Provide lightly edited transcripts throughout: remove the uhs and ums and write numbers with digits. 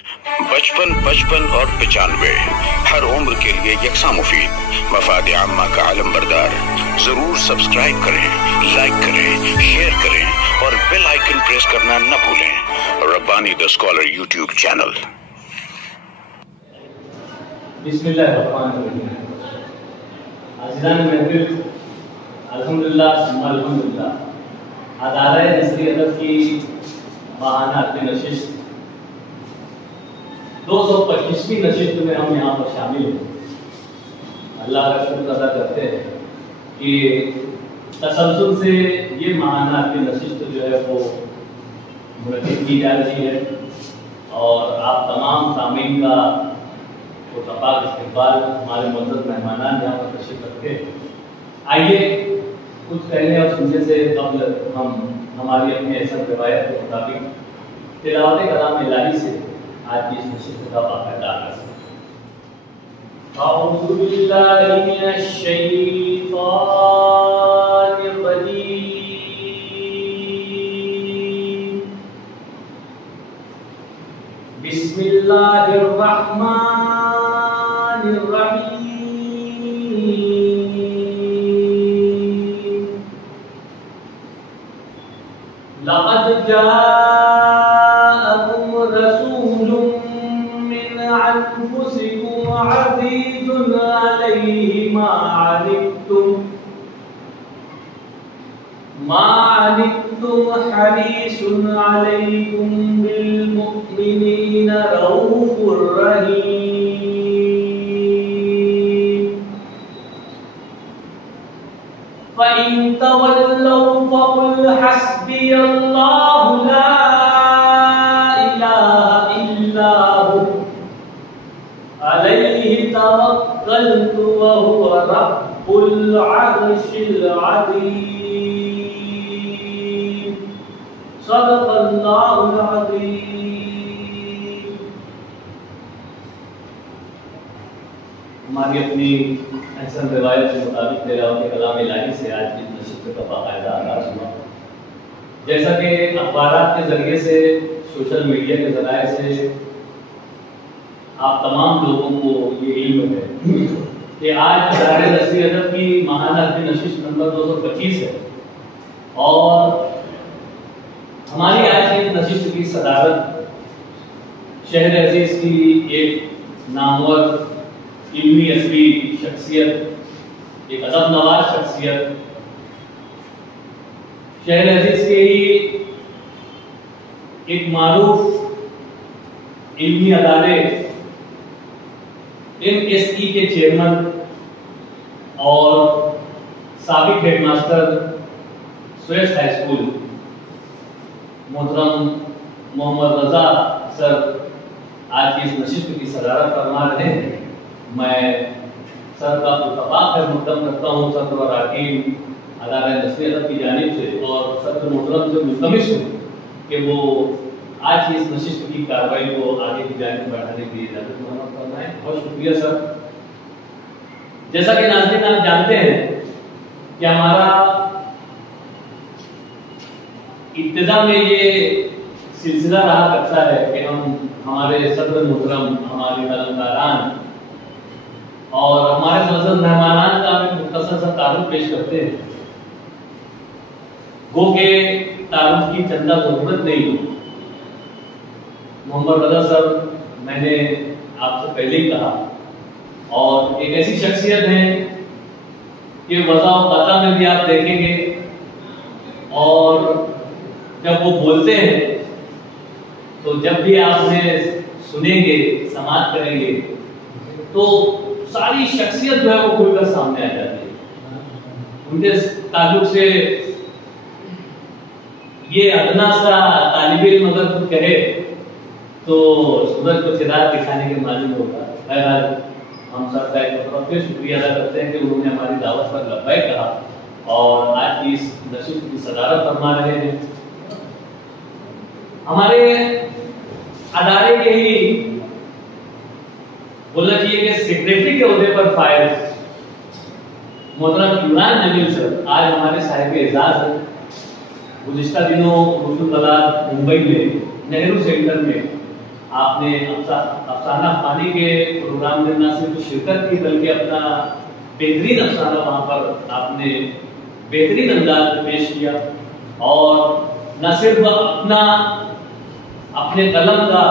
55 55 اور 95 ہر عمر کے لیے یکساں مفید، مفاد عامہ کا علم بردار۔ ضرور سبسکرائب کریں، لائک کریں، شیئر کریں اور بیل آئیکن پریس کرنا نہ بھولیں۔ ربانی دا اسکالر یوٹیوب چینل۔ بسم اللہ الرحمن الرحیم۔ عزیزان محفل، الحمدللہ ثم الحمدللہ، ادارہ نثری ادب کی ماہانہ اپنی نشست 225ویں نشست میں ہم یہاں پر شامل ہیں۔ اللہ کا شکر ادا کرتے ہیں کہ تسلسل سے یہ ماہانہ اپنی نشست جو ہے وہ منعقد کی جا رہی ہے اور آپ تمام سامعین کا پاک استقبال، ہمارے معزز مہمانان یہاں پر تشریف رکھتے ہیں۔ آئیے کچھ کہنے اور سننے سے قبل ہم ہماری اپنی احسن روایت کے مطابق تلاوت کلام الہی سے آج کی اس نشست کا باقاعدہ آغاز ہے۔ اعوذ باللہ من الشیطان الرجیم، بسم اللہ الرحمن الرحیم۔ لقد جاءكم رسول من أنفسكم عزيز عليه ما عنتم حريص عليكم بالمؤمنين رؤوف رحيم۔ فإن تولوا فقل حسبي الله لا إله إلا هو عليه توكلت وهو رب العرش العظيم۔ صدق اللہ العظیم۔ ہماری اپنی احسن روایت کے مطابق تلاوت کلام الہی سے آج کی نشست کا باقاعدہ آغاز ہوا۔ جیسا کہ اخبارات کے ذریعے سے، سوشل میڈیا کے ذرائع سے آپ تمام لوگوں کو یہ علم ہے کہ آج ادارہ نثری ادب کی ماہانہ اپنی نشست نمبر 225 ہے اور ہماری آج کی نشست کی صدارت شہر عزیز کی ایک نامور علمی عصری شخصیت، ایک ادب نواز شخصیت، شہر عزیز کے ہی ایک معروف علمی ادارے MSE کے چیئرمین اور سابق headmaster Swiss high school محترم محمد رضا سر آج کی اس نشست کی صدارت فرما رہے ہیں۔ میں سر کا اتفاق ہے مقدم کرتا ہوں صدر و اراکین ادارہ نثری ادب کی جانب سے، اور صدر محترم سے ملتمس ہوں کہ وہ آج کی اس نشست کی کارروائی کو آگے کی جانب بڑھانے کے لیے اجازت محمد فرمائیں۔ بہت شکریہ سر۔ جیسا کہ ناظرین آپ جانتے ہیں کہ ہمارا ابتدا میں یہ سلسلہ رہا کرتا ہے کہ ہم ہمارے صدر محترم، ہمارے علمداران اور ہمارے معزز مہمانان کا ہم مختصر سا تعارف پیش کرتے ہیں، گو کہ تعارف کی چندہ ضرورت نہیں ہو۔ محمد رضا سر میں نے آپ سے پہلے ہی کہا، اور ایک ایسی شخصیت ہے کہ وضع و قطع میں بھی آپ دیکھیں گے، اور جب وہ بولتے ہیں تو جب بھی آپ انہیں سنیں گے، سماعت کریں گے، تو ساری شخصیت جو ہے وہ کھل کر سامنے آ جاتی ہے۔ ان کے تعلق سے یہ ادنا سا طالب علم اگر کچھ کہے تو سورج کو چراغ دکھانے کے معلوم ہوگا۔ بہرحال ہم سب کا ایک بار پھر شکریہ ادا کرتے ہیں کہ انہوں نے ہماری دعوت پر لبیک کہا اور آج کی اس نشست کی صدارت فرما رہے ہیں۔ ہمارے ادارے کے ہی بولنا چاہیے کہ سیکریٹری کے عہدے پر فائز محترم عمران جمیل سر آج ہمارے صاحب اعزاز ہیں۔ گزشتہ دنوں رسول بلاد ممبئی میں نہرو سینٹر میں آپ نے افسانہ خوانی کے پروگرام میں نہ صرف شرکت کی بلکہ اپنا بہترین افسانہ وہاں پر آپ نے بہترین انداز میں پیش کیا، اور نہ صرف اپنے قلم کا،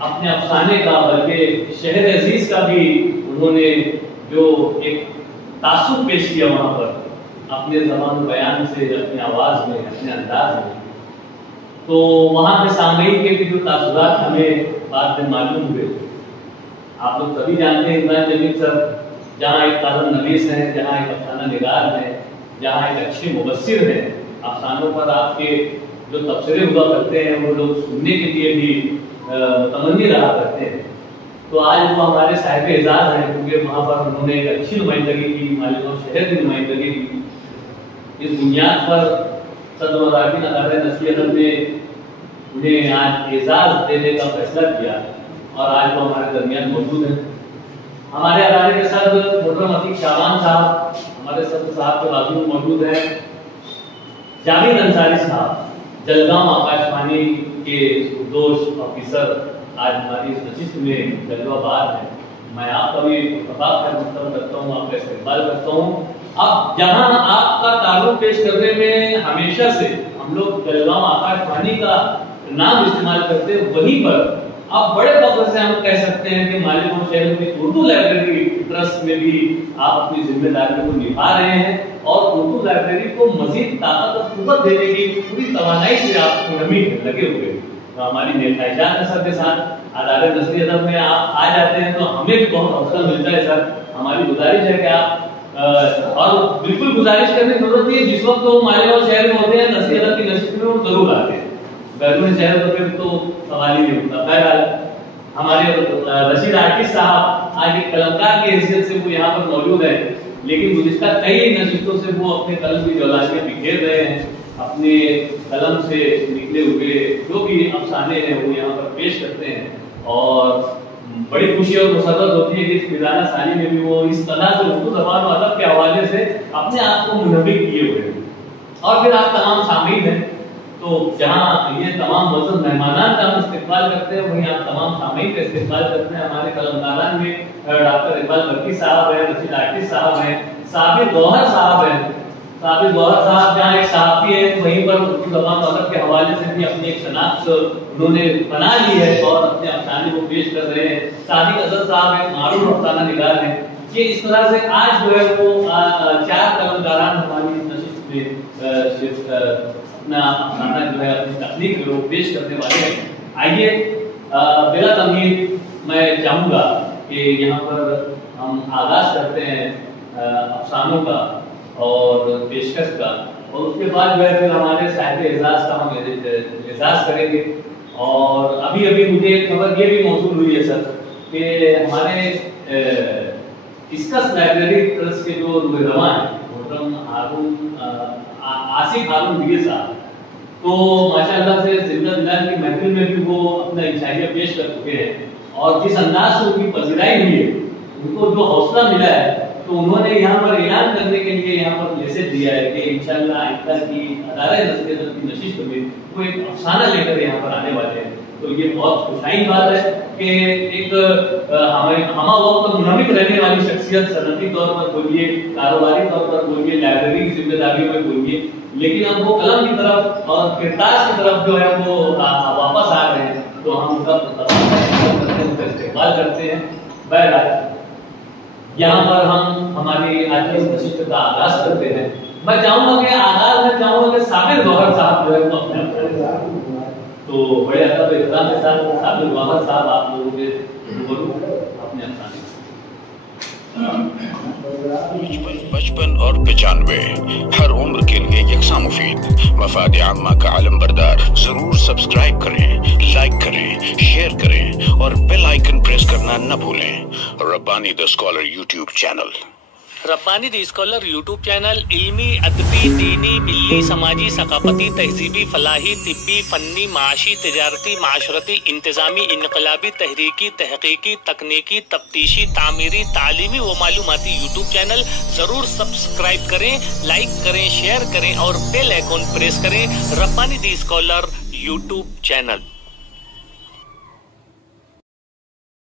اپنے افسانے کا، بلکہ شہر عزیز کا بھی انہوں نے جو ایک تاثر پیش کیا وہاں پر اپنے زبان بیان سے، اپنی آواز میں، اپنے انداز میں. تو وہاں کے سامعین کے بھی جو تاثرات ہمیں بعد میں معلوم ہوئے. آپ لوگ سبھی جانتے ہیں عمران جمیل سر جہاں ایک کالم نویس ہیں، جہاں ایک افسانہ نگار ہیں، جہاں ایک اچھے مبصر ہیں، افسانوں پر آپ کے جو تبصرے ہوا کرتے ہیں وہ لوگ سننے کے لیے بھی متمنی رہا کرتے ہیں. تو آج وہ ہمارے صاحب اعزاز ہیں، کیونکہ وہاں پر انہوں نے ایک اچھی نمائندگی کی، مالیگاؤں شہر کی نمائندگی کی. اس بنیاد پر صدر اراکین ادارہ نسلی ادب نے انہیں آج اعزاز دینے کا فیصلہ کیا، اور آج وہ ہمارے درمیان موجود ہیں. ہمارے ادارے کے صدر محترم عتیق شعبان صاحب ہمارے صدر صاحب کے بازو میں موجود ہیں. جاوید انصاری صاحب جلگاؤں آکاش وانی کے دوش آفیسر آج ہماری اس نشست میں جلوہ بار ہیں. میں آپ کا بھی خیر کرتا ہوں، آپ کا استقبال کرتا ہوں. اب جہاں آپ کا تعارف پیش کرنے میں ہمیشہ سے ہم لوگ جلگاؤں آکاش وانی کا نام استعمال کرتے ہیں، وہیں پر اب بڑے فخر سے ہم کہہ سکتے ہیں کہ مالیگاؤں شہر میں اردو لائبریری ٹرسٹ میں بھی آپ اپنی ذمہ داریوں کو نبھا رہے ہیں، اور اردو لائبریری کو مزید طاقت اور قوت دینے کی پوری توانائی سے آپ منہمک لگے ہوئے. تو ہماری نیتائجات سر کے ساتھ ادارے نسلی ادب میں آپ آ جاتے ہیں تو ہمیں بھی بہت حوصلہ ملتا ہے. سر ہماری گزارش ہے کہ آپ اور بالکل گزارش کرنے کی ضرورت نہیں ہے، جس وقت وہ مالیگاؤں شہر میں ہوتے ہیں نسلی ادب کی نشست میں وہ ضرور آتے ہیں. بیرون شہر تو پھر تو سوال ہی نہیں ہوتا. بہرحال ہمارے رشید عاکف صاحب آج ایک قلمکار کی حیثیت سے وہ یہاں پر موجود ہیں، لیکن گزشتہ کئی نشستوں سے وہ اپنے قلم کی جولانیاں بکھیر رہے ہیں. اپنے قلم سے نکلے ہوئے جو بھی افسانے ہیں وہ یہاں پر پیش کرتے ہیں، اور بڑی خوشی اور مسرت ہوتی ہے کہ اس میدان ثانی میں بھی وہ اس طرح سے اردو زبان و ادب کے حوالے سے اپنے آپ کو منہمک کیے ہوئے ہیں. اور پھر آپ تمام سامعین ہیں، تو جہاں یہ تمام معزز مہمانان کا ہم استقبال کرتے ہیں وہیں آپ تمام سامعین کا استقبال کرتے ہیں. ہمارے قلمکاران میں ڈاکٹر اقبال برقی صاحب ہیں، رشید عاکف صاحب ہیں، صابر گوہر صاحب ہیں. صابر گوہر صاحب جہاں ایک صحافی ہیں وہیں پر اردو زبان و ادب کے حوالے سے بھی اپنی ایک شناخت انہوں نے بنا لی ہے اور اپنے افسانے کو پیش کر رہے ہیں. صادق اظہر صاحب ایک معروف افسانہ نگار ہیں. یہ اس طرح سے آج جو ہے وہ 4 قلمکاران ہماری نشست میں اپنا افسانہ جو ہے اپنی تخلیق جو پیش کرنے والے ہیں. آئیے بلا تمہید میں چاہوں گا کہ یہاں پر ہم آغاز کرتے ہیں افسانوں کا اور پیشکش کا، اور اس کے بعد جو ہے پھر ہمارے صاحب اعزاز کا ہم اعزاز کریں گے. اور ابھی مجھے ایک خبر یہ بھی موصول ہوئی ہے سر کہ ہمارے اسکس لائبریری ٹرسٹ کے جو رہنما ہیں محترم آصف ہارون بیگے صاحب، تو ماشاءاللہ سے زندہ دلال کی محفل میں بھی وہ اپنا انشائیہ پیش کر چکے ہیں، اور جس انداز سے ان کی پذیرائی ہوئی ہے، ان کو جو حوصلہ ملا ہے، تو انہوں نے یہاں پر اعلان کرنے کے لیے یہاں پر میسج دیا ہے کہ انشاءاللہ آئندہ کی ادارہ نسلی ادب کی نشست میں وہ ایک افسانہ لے کر یہاں پر آنے والے ہیں. تو یہ بہت خوشائن بات ہے کہ ایک ہمہ وقت پر منہمک رہنے والی شخصیت، صنعتی طور پر بولیے، کاروباری طور پر بولیے، لائبریری کی ذمہ داریوں میں بولیے، لیکن اب وہ قلم کی طرف اور کرتاس کی طرف جو ہے وہ واپس آ رہے ہیں، تو ہم ان کا استقبال کرتے ہیں. بہرحال یہاں پر ہم ہماری آج کی نشست کا آغاز کرتے ہیں. میں چاہوں گا کہ آغاز میں چاہوں گا کہ صابر گوہر صاحب جو ہے وہ اپنے تو بڑے ادب و احترام کے ساتھ صابر گوہر صاحب آپ لوگوں کے اپنے افسانے. 55 اور 95 ہر عمر کے لیے یکساں مفید. مفاد عامہ کا علم بردار. ضرور سبسکرائب کریں، لائک کریں، شیئر کریں اور بیل آئیکن پریس کرنا نہ بھولیں. ربانی دی اسکالر یوٹیوب چینل. ربانی دی اسکالر یوٹیوب چینل علمی، ادبی، دینی، ملی، سماجی، ثقافتی، تہذیبی، فلاحی، طبی، فنی، معاشی، تجارتی، معاشرتی، انتظامی، انقلابی، تحریکی، تحقیقی، تکنیکی، تفتیشی، تعمیری، تعلیمی و معلوماتی یوٹیوب چینل. ضرور سبسکرائب کریں، لائک کریں، شیئر کریں اور بیل آئیکن پریس کریں. ربانی دی اسکالر یوٹیوب چینل.